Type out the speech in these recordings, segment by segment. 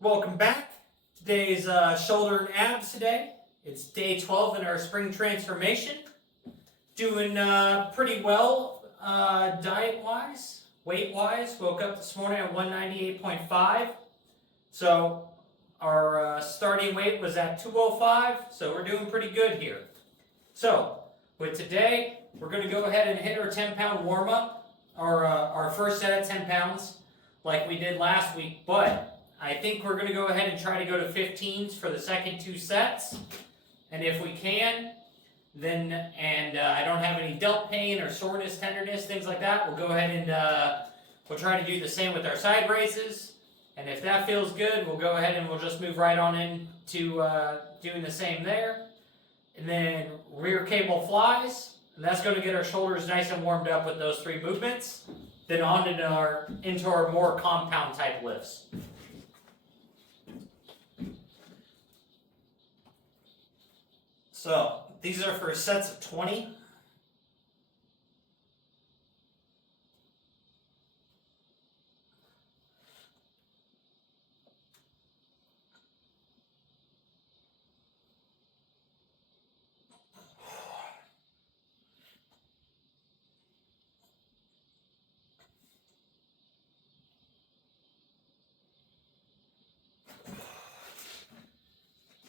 Welcome back. Today's shoulder and abs today. It's day 12 in our spring transformation. Doing pretty well diet-wise, weight-wise. Woke up this morning at 198.5. So our starting weight was at 205. So we're doing pretty good here. So with today, we're going to go ahead and hit our 10-pound warm-up. Our first set of 10 pounds like we did last week. But I think we're going to go ahead and try to go to 15s for the second two sets. And if we can, then, I don't have any delt pain or soreness, tenderness, things like that, we'll go ahead and we'll try to do the same with our side raises. And if that feels good, we'll go ahead and we'll just move right on into doing the same there. And then rear cable flies. And that's going to get our shoulders nice and warmed up with those three movements. Then on into our more compound type lifts. So, these are for sets of 20.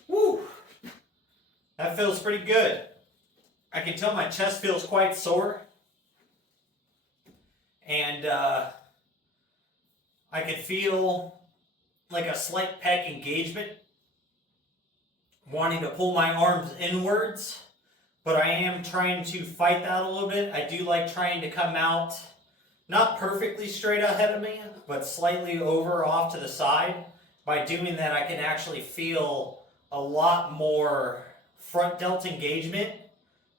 Woo! That feels pretty good. I can tell my chest feels quite sore. And I can feel like a slight pec engagement, wanting to pull my arms inwards. But I am trying to fight that a little bit. I do like trying to come out, not perfectly straight ahead of me, but slightly over off to the side. By doing that, I can actually feel a lot more front delt engagement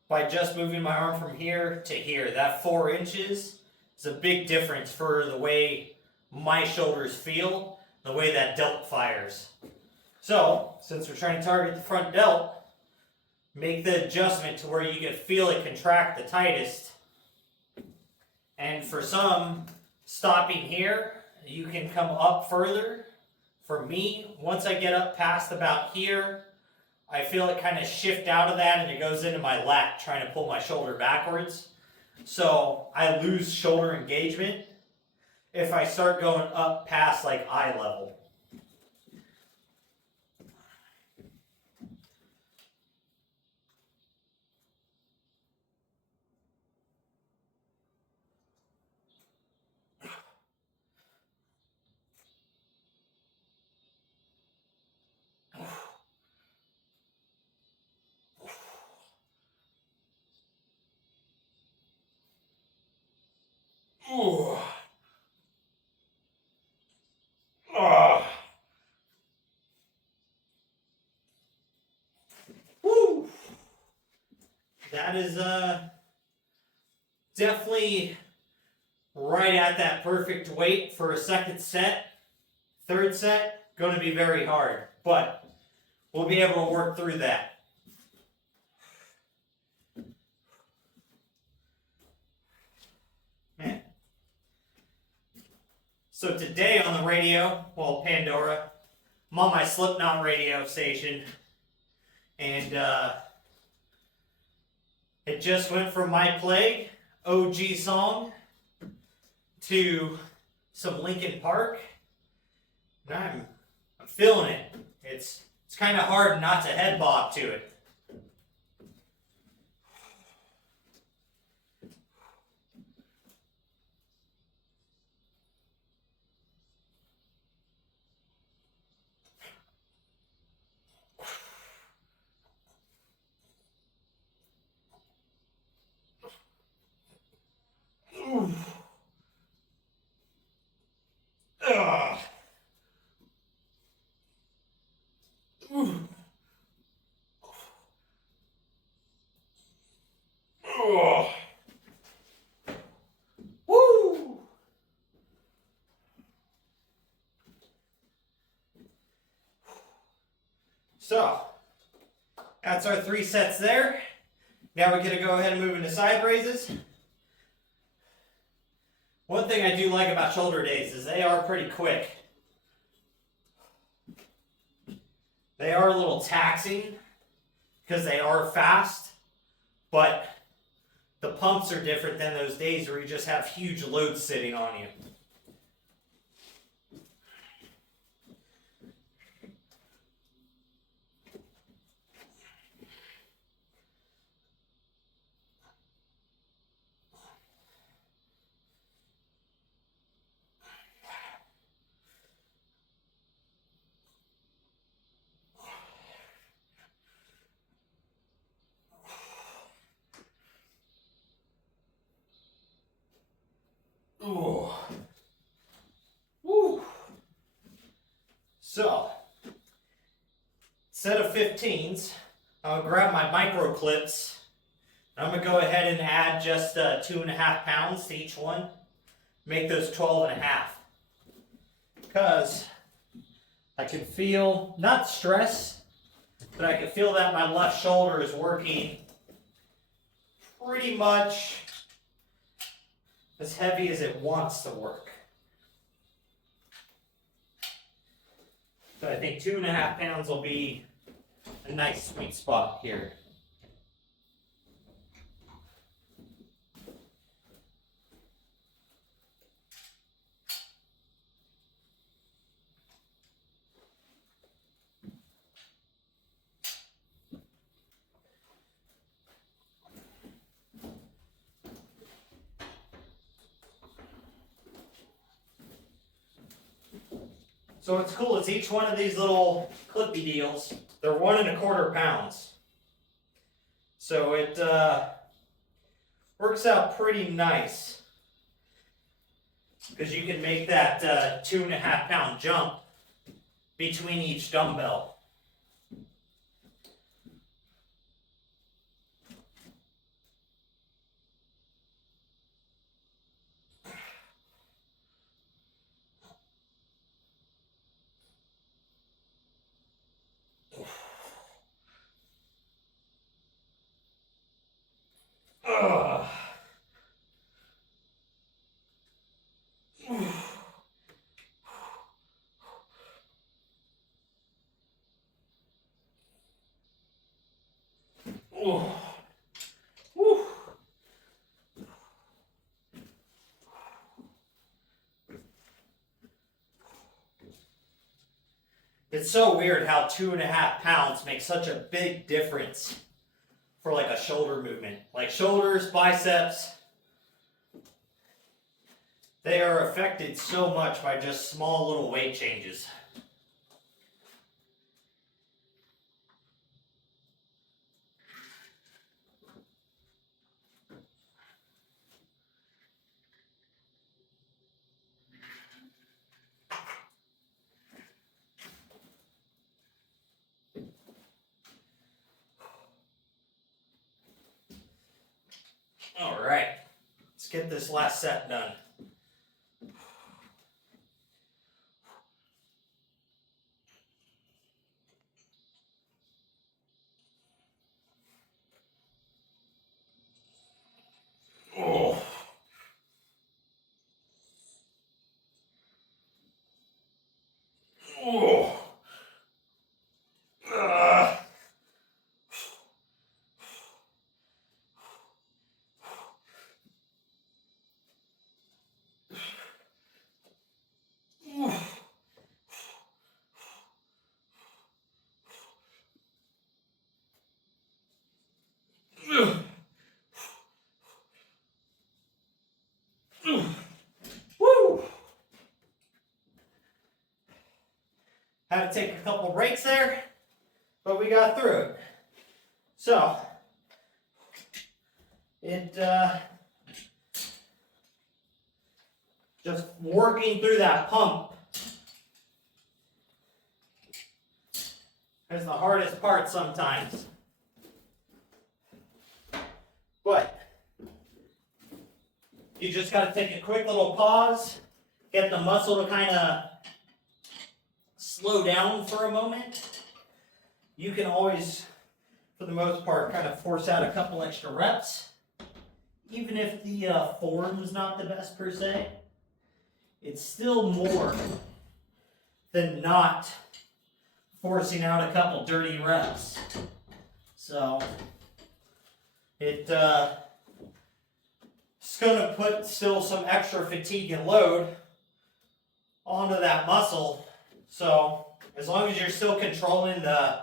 by just moving my arm from here to here. That 4 inches is a big difference for the way my shoulders feel, the way that delt fires. So, since we're trying to target the front delt, make the adjustment to where you can feel it contract the tightest. And for some, stopping here, you can come up further. For me, once I get up past about here, I feel it kind of shift out of that and it goes into my lat, trying to pull my shoulder backwards. So I lose shoulder engagement if I start going up past like eye level. Ooh. Woo. That is definitely right at that perfect weight for a second set. Third set, going to be very hard, but we'll be able to work through that. Man. So today on the radio, well, Pandora, I'm on my Slipknot radio station, and it just went from My Plague, OG song, to some Linkin Park, and I'm feeling it. It's kind of hard not to head bob to it. Ugh. Woo! So, that's our 3 sets there. Now we're going to go ahead and move into side raises. One thing I do like about shoulder days is they are pretty quick. They are a little taxing because they are fast, but the pumps are different than those days where you just have huge loads sitting on you. Ooh. Woo. So, instead of 15s, I'm going to grab my micro clips. I'm going to go ahead and add just 2.5 pounds to each one. Make those 12.5. Because I can feel, not stress, but I can feel that my left shoulder is working pretty much as heavy as it wants to work. So I think 2.5 pounds will be a nice sweet spot here. So what's cool is each one of these little clippy deals, they're 1.25 pounds. So it works out pretty nice because you can make that 2.5 pound jump between each dumbbell. Ugh. Whew. It's so weird how 2.5 pounds makes such a big difference for like a shoulder movement. Like shoulders, biceps, they are affected so much by just small little weight changes. All right, let's get this last set done. Oh. Oh. Woo! Had to take a couple breaks there, but we got through it. So, it just working through that pump is the hardest part sometimes. But you just got to take a quick little pause, get the muscle to kind of slow down for a moment. You can always, for the most part, kind of force out a couple extra reps. Even if the form is not the best per se, it's still more than not forcing out a couple dirty reps. So it's going to put still some extra fatigue and load onto that muscle. So as long as you're still controlling the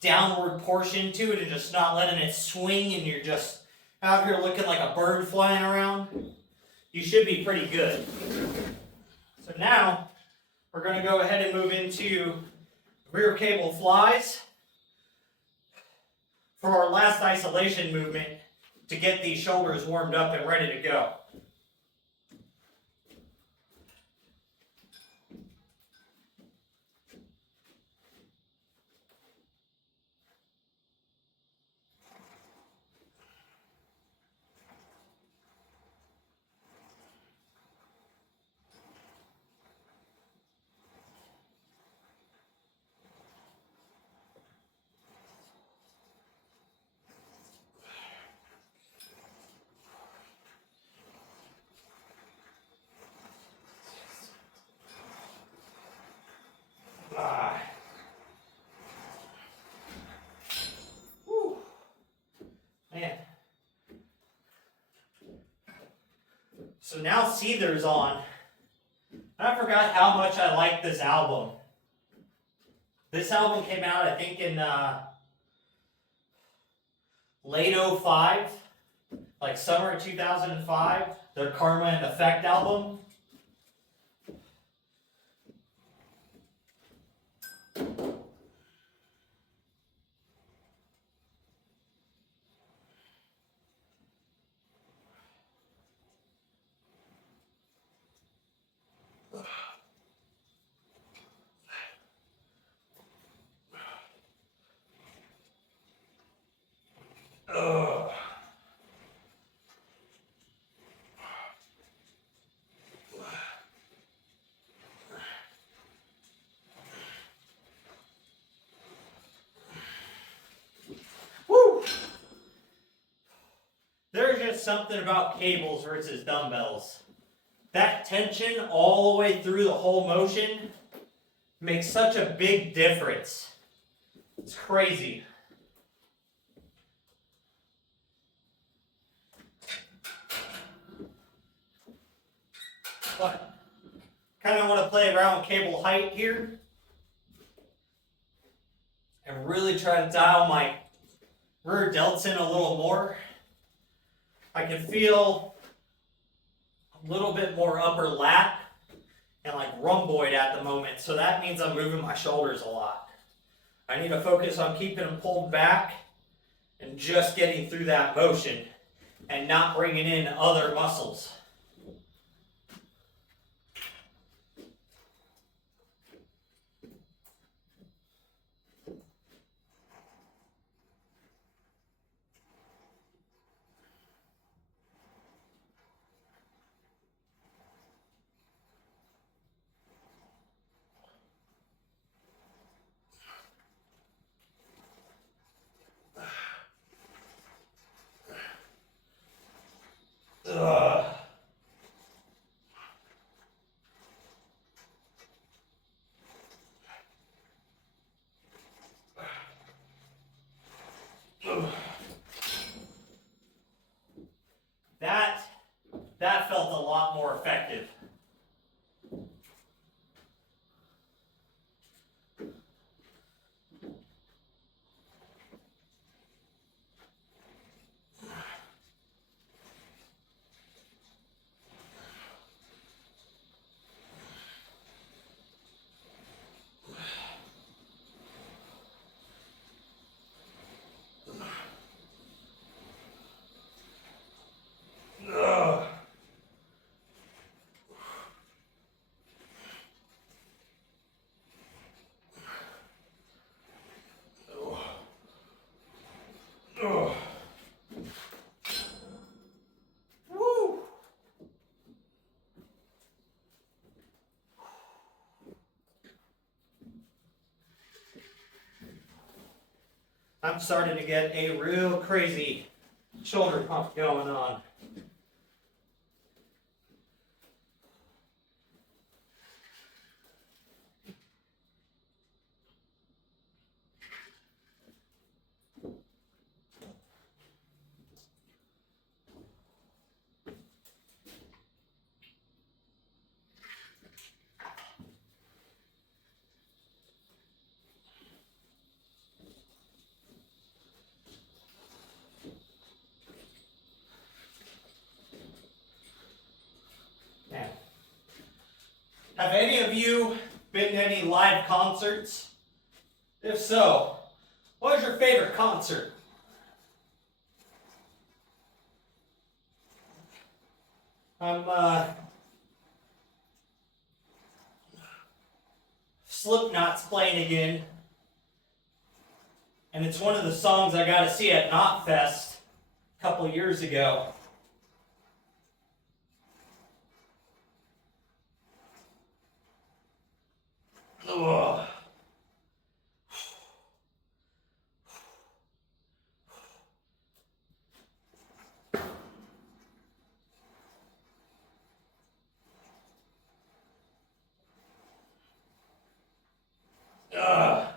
downward portion to it and just not letting it swing and you're just out here looking like a bird flying around, you should be pretty good. So now we're going to go ahead and move into rear cable flies for our last isolation movement to get these shoulders warmed up and ready to go. Man. So now Seether's on. I forgot how much I like this album. This album came out, I think, in late 05, like summer of 2005, their Karma and Effect album. Ugh. Woo! There's just something about cables versus dumbbells. That tension all the way through the whole motion makes such a big difference. It's crazy. But kind of want to play around with cable height here and really try to dial my rear delts in a little more. I can feel a little bit more upper lat and like rhomboid at the moment, so that means I'm moving my shoulders a lot. I need to focus on keeping them pulled back and just getting through that motion and not bringing in other muscles. Ugh. That felt a lot more effective. Woo! I'm starting to get a real crazy shoulder pump going on. Have any of you been to any live concerts? If so, what was your favorite concert? Slipknot's playing again. And it's one of the songs I got to see at Knotfest a couple years ago. Ugh. Ugh.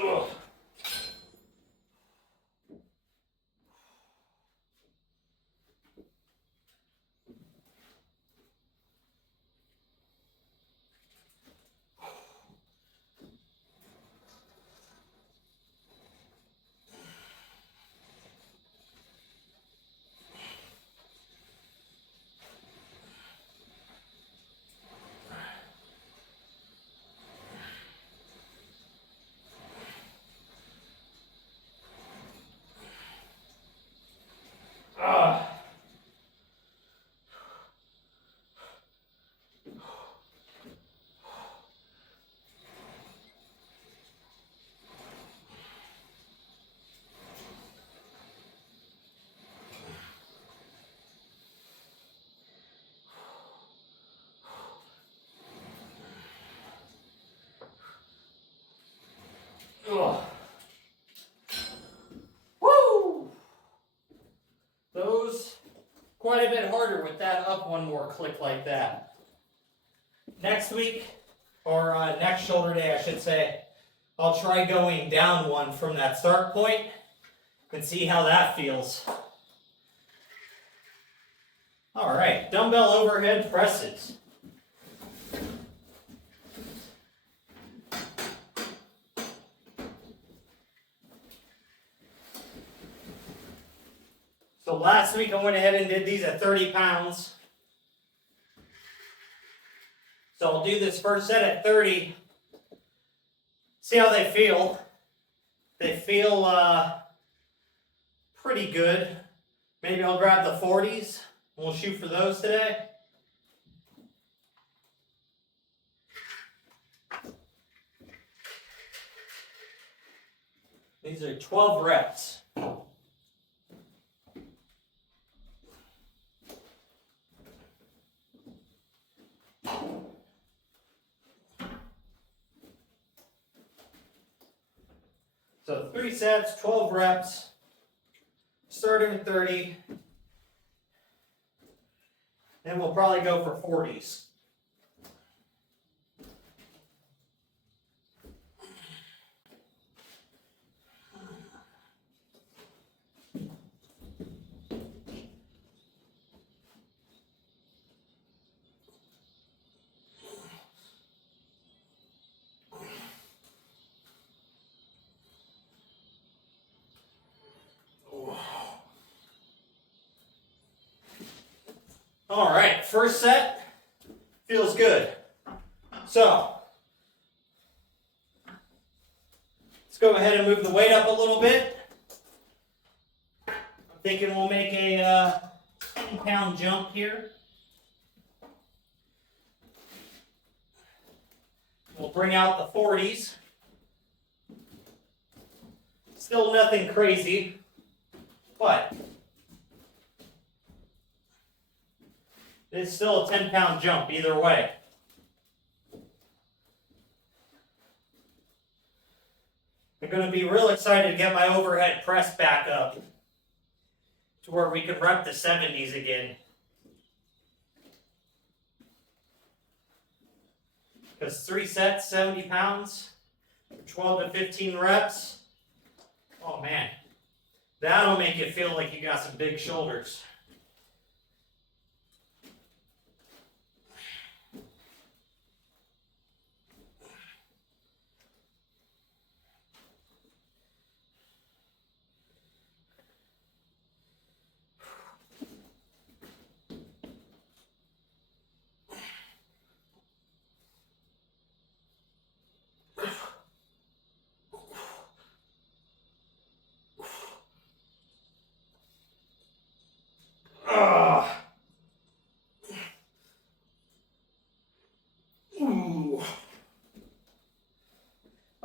Ugh. Ugh. Ugh. Woo! Those quite a bit harder with that up one more click like that. Next week, or next shoulder day I should say, I'll try going down one from that start point and see how that feels. Alright, dumbbell overhead presses. So last week I went ahead and did these at 30 pounds. So I'll do this first set at 30. See how they feel. They feel pretty good. Maybe I'll grab the 40s and we'll shoot for those today. These are 12 reps. So 3 sets, 12 reps, starting at 30, and we'll probably go for 40s. All right, first set feels good. So, let's go ahead and move the weight up a little bit. I'm thinking we'll make a 10-pound jump here. We'll bring out the 40s. Still nothing crazy, but it's still a 10-pound jump either way. I'm going to be real excited to get my overhead press back up to where we could rep the 70s again. Because 3 sets, 70 pounds, 12 to 15 reps. Oh man, that'll make you feel like you got some big shoulders.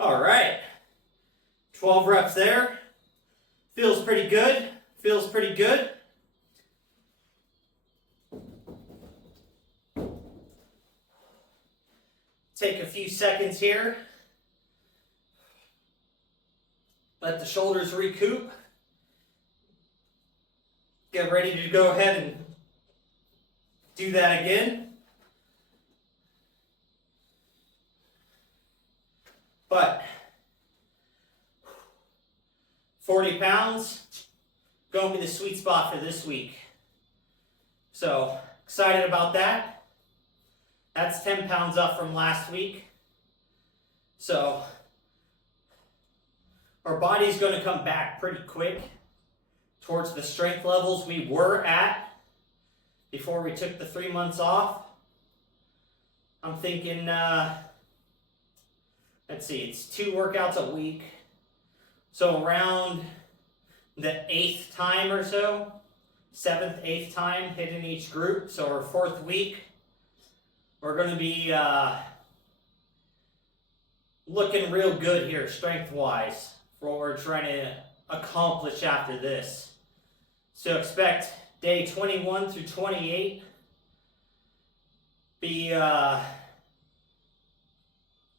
All right. 12 reps there. Feels pretty good. Feels pretty good. Take a few seconds here. Let the shoulders recoup. Get ready to go ahead and do that again. But 40 pounds, going to be the sweet spot for this week. So excited about that. That's 10 pounds up from last week. So our body's going to come back pretty quick towards the strength levels we were at before we took the 3 months off. I'm thinking, let's see, it's 2 workouts a week. So around the 8th time or so, 7th, 8th time hitting each group. So our 4th week, we're going to be looking real good here strength-wise for what we're trying to accomplish after this. So expect day 21 through 28 be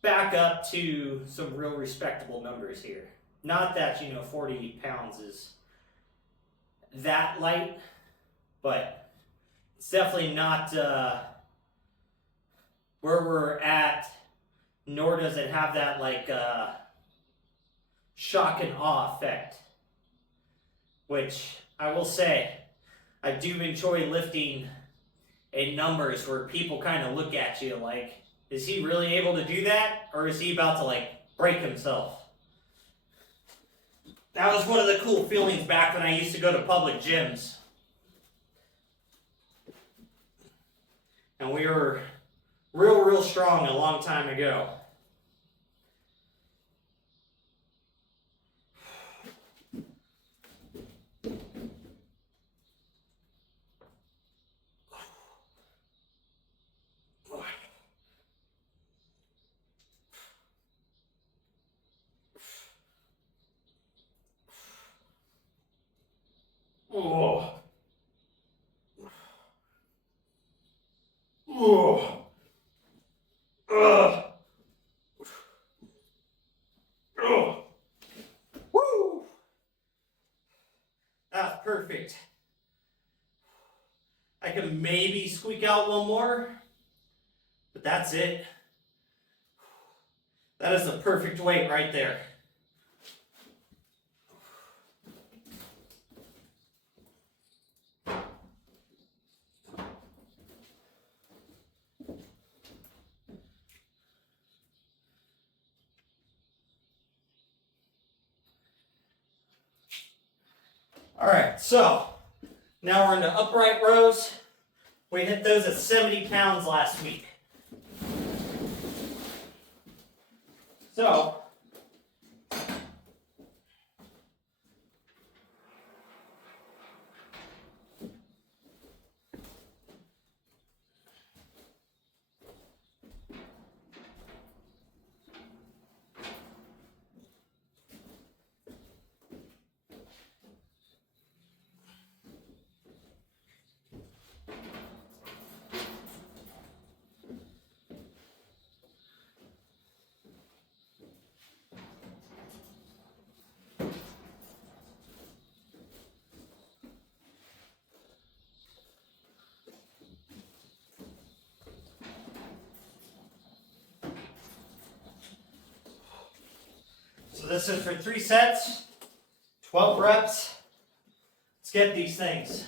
back up to some real respectable numbers here. Not that, 40 pounds is that light, but it's definitely not where we're at, nor does it have that shock and awe effect, which I will say, I do enjoy lifting in numbers where people kind of look at you like, is he really able to do that? Or is he about to break himself? That was one of the cool feelings back when I used to go to public gyms. And we were real strong a long time ago. Oh. Oh. Oh. Woo. That's perfect. I can maybe squeak out one more, but that's it. That is the perfect weight right there. All right, so now we're into upright rows. We hit those at 70 pounds last week. So, this is for 3 sets, 12 reps. Let's get these things.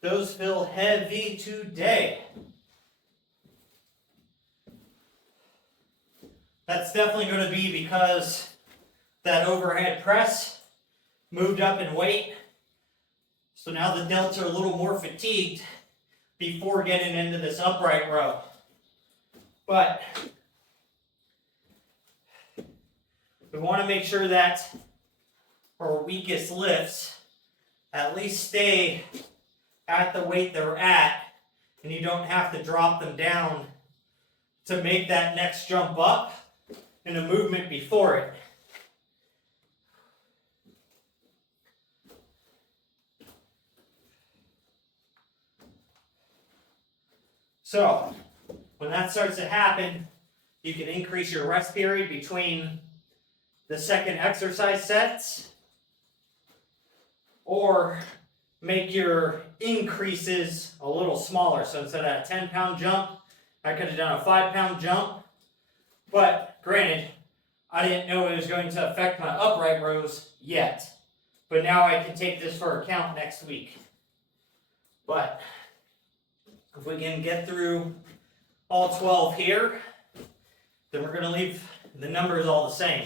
Those feel heavy today. That's definitely going to be because that overhead press moved up in weight. So now the delts are a little more fatigued before getting into this upright row. But we want to make sure that our weakest lifts at least stay at the weight they're at, and you don't have to drop them down to make that next jump up in a movement before it. So, when that starts to happen, you can increase your rest period between the second exercise sets, or make your increases a little smaller. So instead of a 10-pound jump, I could have done a 5-pound jump. But granted, I didn't know it was going to affect my upright rows yet. But now I can take this for account next week. But if we can get through all 12 here, then we're going to leave the numbers all the same.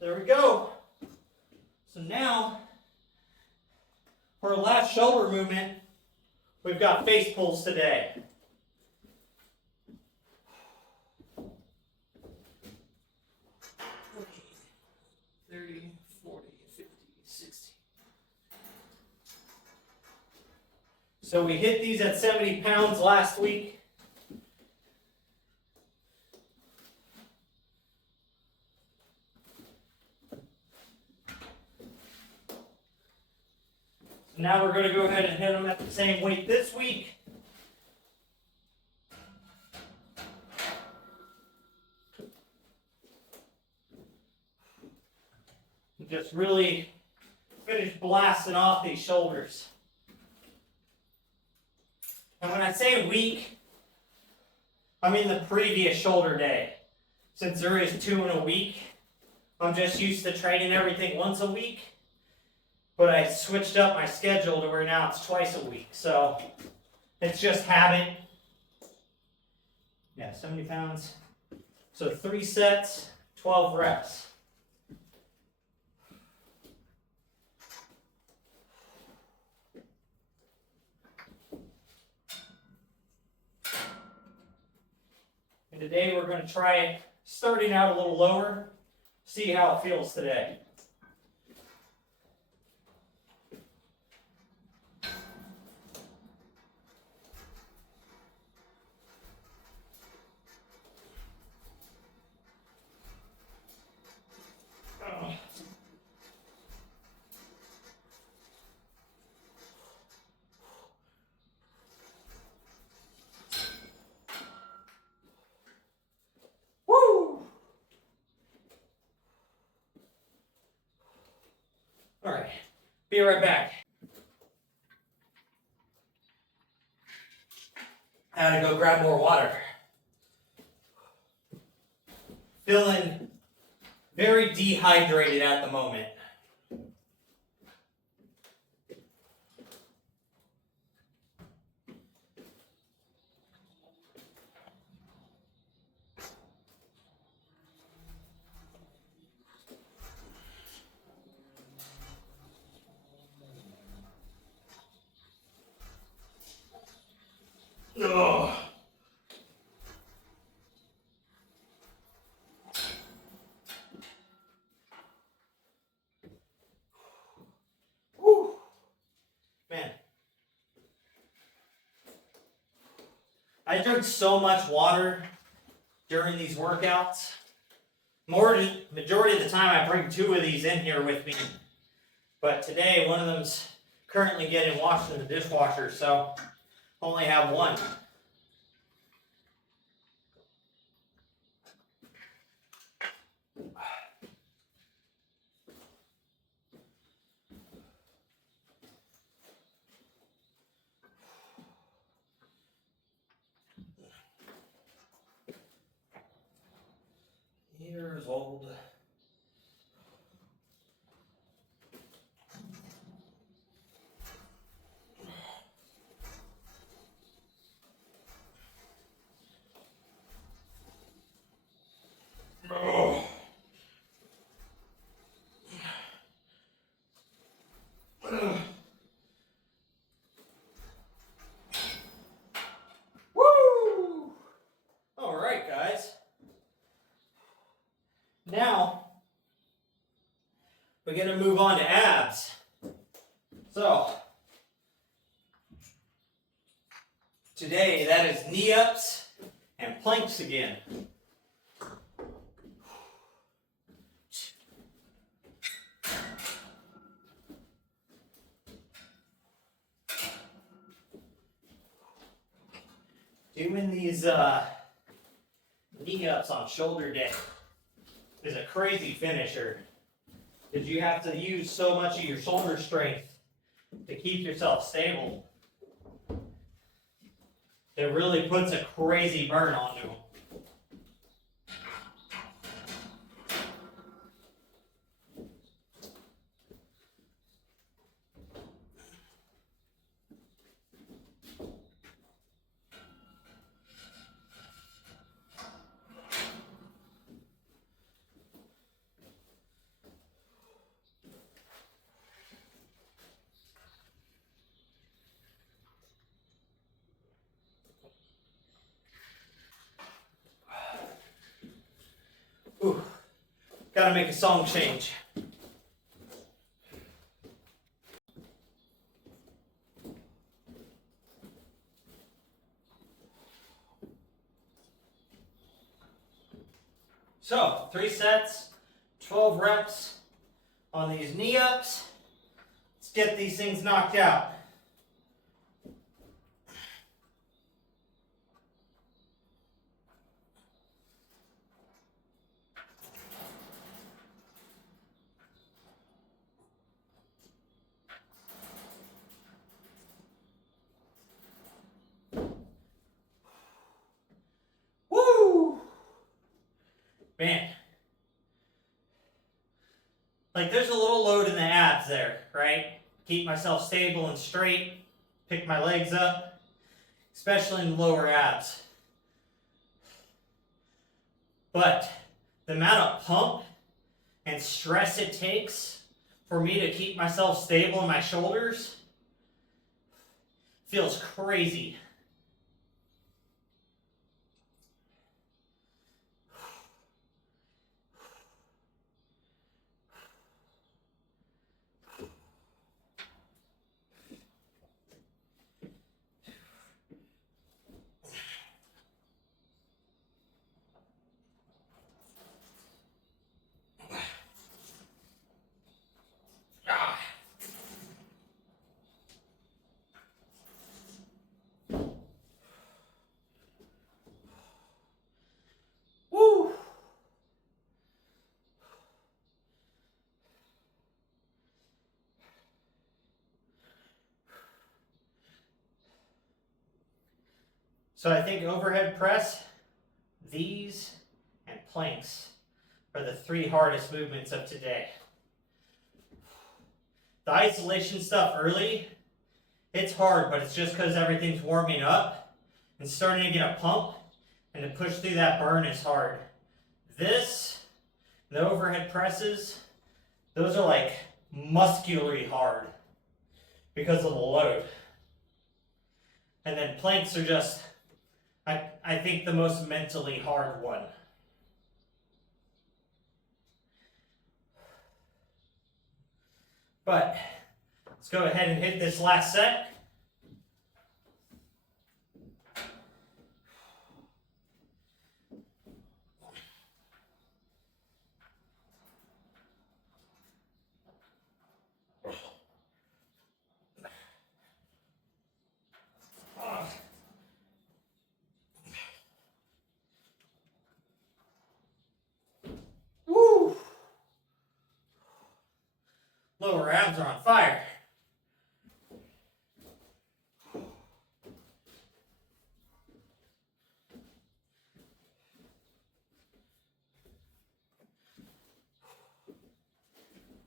There we go. So now, for our last shoulder movement, we've got face pulls today. So we hit these at 70 pounds last week. So now we're going to go ahead and hit them at the same weight this week. Just really finish blasting off these shoulders. And when I say week, I mean the previous shoulder day. Since there is 2 in a week, I'm just used to training everything once a week. But I switched up my schedule to where now it's twice a week. So it's just habit. Yeah, 70 pounds. So 3 sets, 12 reps. And today we're going to try it starting out a little lower, see how it feels today. All right, be right back. I had to go grab more water. Feeling very dehydrated at the moment. Ugh. I drink so much water during these workouts. Majority of the time I bring 2 of these in here with me. But today one of them's currently getting washed in the dishwasher, so I only have one. Years old. Oh. Woo! All right, guys. Now we're gonna move on to abs. So today that is knee ups and planks again. Doing these knee ups on shoulder day is a crazy finisher because you have to use so much of your shoulder strength to keep yourself stable. It really puts a crazy burn onto them. Ooh, gotta make a song change. So, 3 sets, 12 reps on these knee ups. Let's get these things knocked out. Woo! Man. Like there's a little load in the abs there, right? Keep myself stable and straight, pick my legs up, especially in the lower abs. But the amount of pump and stress it takes for me to keep myself stable in my shoulders feels crazy. Ah. Woo! So I think overhead press, these, and planks are the 3 hardest movements of today. The isolation stuff early, it's hard, but it's just because everything's warming up and starting to get a pump, and to push through that burn is hard. This, the overhead presses, those are like muscularly hard because of the load. And then planks are just, I think, the most mentally hard one. But let's go ahead and hit this last set. Lower abs are on fire.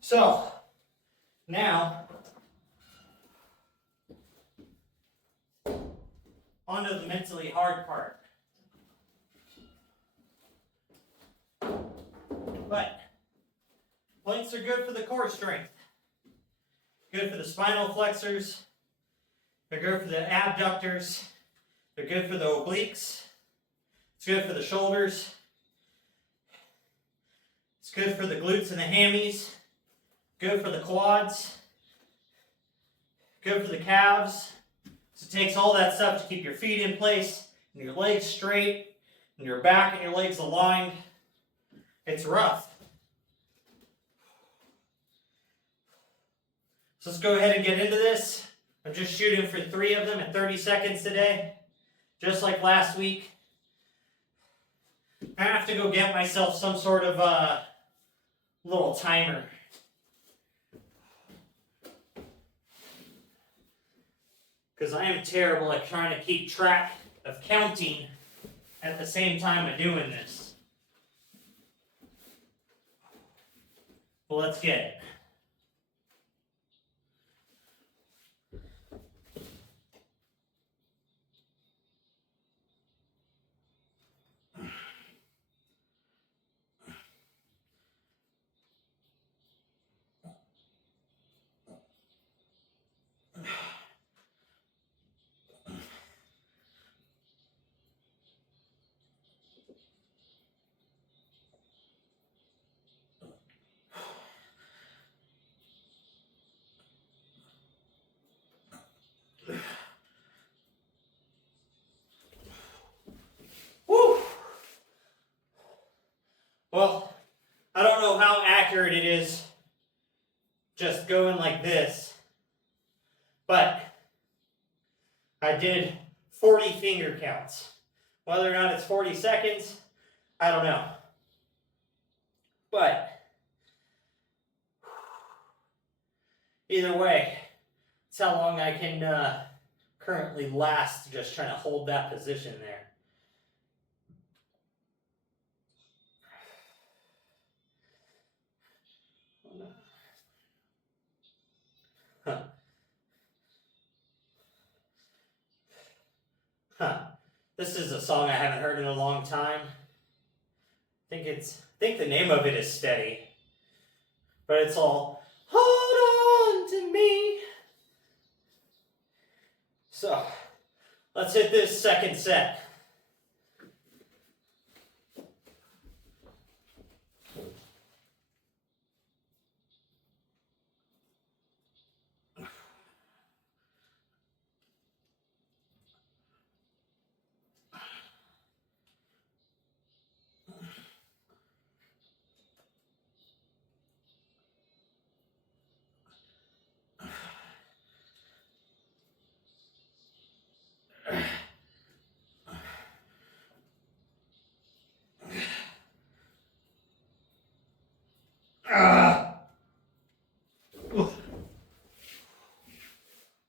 So, now, onto the mentally hard part. But, planks are good for the core strength. Good for the spinal flexors. They're good for the abductors. They're good for the obliques. It's good for the shoulders. It's good for the glutes and the hammies. Good for the quads. Good for the calves. So it takes all that stuff to keep your feet in place, and your legs straight, and your back and your legs aligned. It's rough. So let's go ahead and get into this. I'm just shooting for 3 of them at 30 seconds today, just like last week. I have to go get myself some sort of little timer. Because I am terrible at trying to keep track of counting at the same time of doing this. Well, let's get it. Woo! Well, I don't know how accurate it is just going like this, but I did 40 finger counts. Whether or not it's 40 seconds, I don't know. But either way, it's how long I can currently last just trying to hold that position there. This is a song I haven't heard in a long time. I think the name of it is Steady. But it's all, hold on to me. So, let's hit this second set.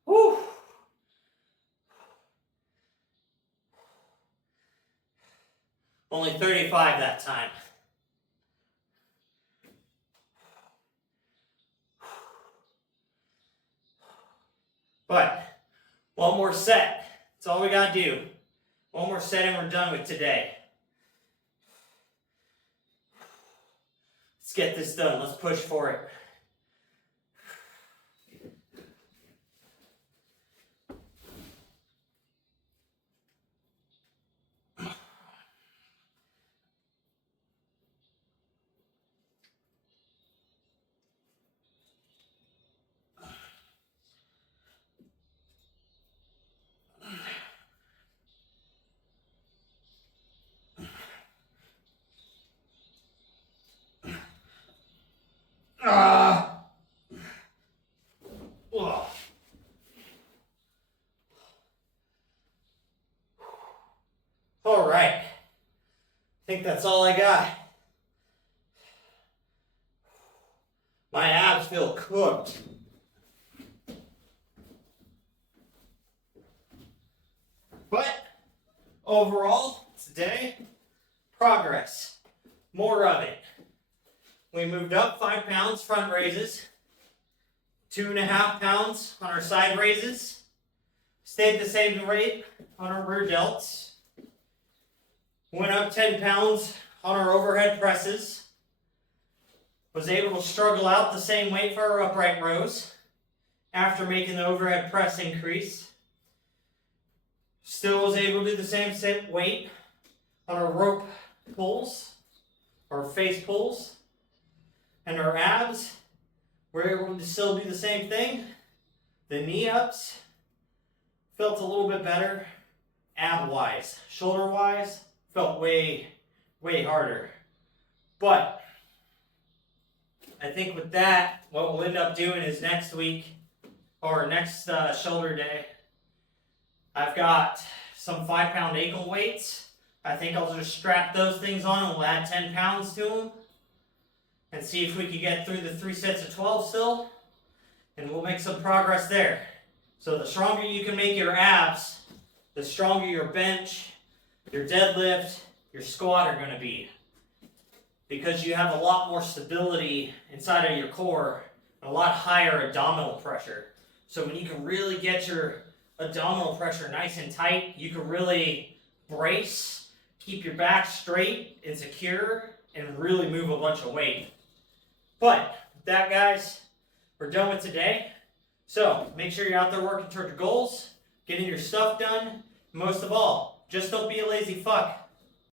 Whew. Only 35 that time. But one more set. That's all we gotta do. One more set and we're done with today. Let's get this done. Let's push for it. All right. I think that's all I got. My abs feel cooked. But overall, today, progress. More of it. We moved up 5 pounds front raises, 2.5 pounds on our side raises, stayed the same rate on our rear delts, went up 10 pounds on our overhead presses, was able to struggle out the same weight for our upright rows after making the overhead press increase. Still was able to do the same weight on our rope pulls, our face pulls, and our abs. We're able to still do the same thing. The knee ups felt a little bit better. Ab wise, shoulder wise, felt way harder. But I think with that, what we'll end up doing is next week, or next shoulder day, I've got some 5-pound ankle weights. I think I'll just strap those things on and we'll add 10 pounds to them and see if we can get through the 3 sets of 12 still, and we'll make some progress there. So the stronger you can make your abs, the stronger your bench, your deadlift, your squat are going to be, because you have a lot more stability inside of your core and a lot higher abdominal pressure. So when you can really get your abdominal pressure nice and tight, you can really brace, keep your back straight and secure, and really move a bunch of weight. But with that, guys, we're done with today. So make sure you're out there working toward your goals, getting your stuff done. Most of all, just don't be a lazy fuck.